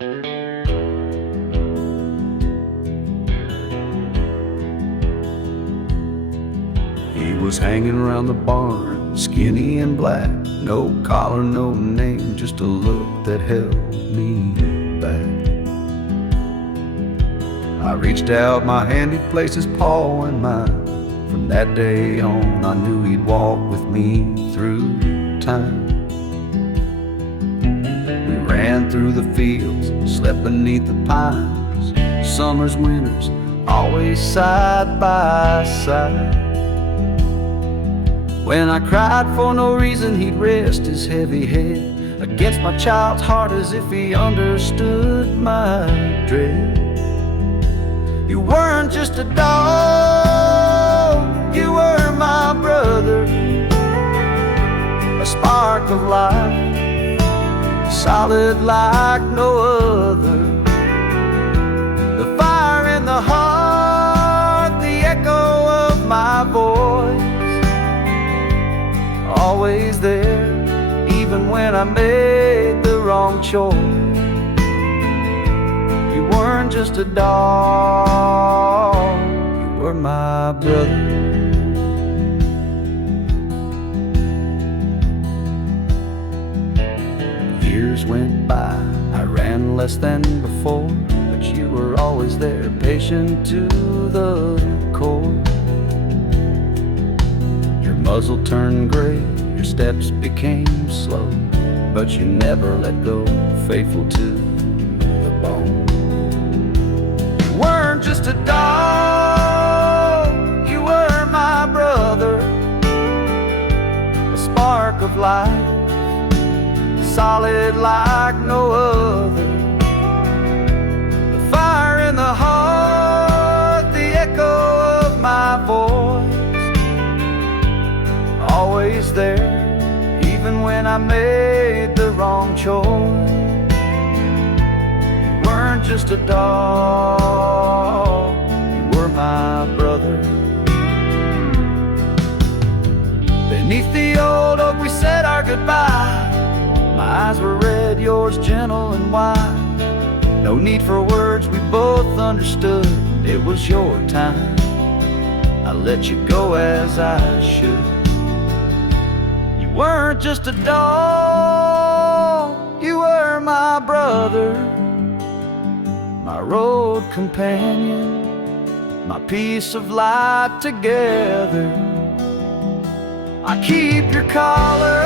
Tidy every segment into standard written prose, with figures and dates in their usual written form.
He was hanging around the barn, skinny and black, no collar, no name, just a look that held me back. I reached out my hand, he placed his paw in mine. From that day on, I knew he'd walk with me through time. We ran through the fields, slept beneath the pines, summers, winters, always side by side. When I cried for no reason, he'd rest his heavy head against my child's heart, as if he understood my dread. You weren't just a dog, you were my brother, a spark of life, solid like no other. The fire in the heart, the echo of my voice, always there, even when I made the wrong choice. You weren't just a dog, you were my brother. Years went by, I ran less than before, but you were always there, patient to the core. Your muzzle turned gray, your steps became slow, but you never let go, faithful to the bone. You weren't just a dog, you were my brother, a spark of light, solid like no other. The fire in the heart, the echo of my voice, always there, even when I made the wrong choice. You weren't just a dog, you were my brother. Beneath the old oak we said our goodbye. My eyes were red, yours gentle and wide. No need for words, we both understood it was your time. I let you go as I should. You weren't just a dog, you were my brother, my road companion, my piece of light together. I keep your collar,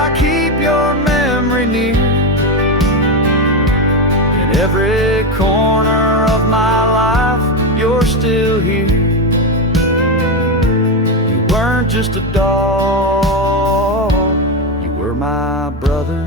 I keep your memory near. In every corner of my life, you're still here. You weren't just a dog, you were my brother.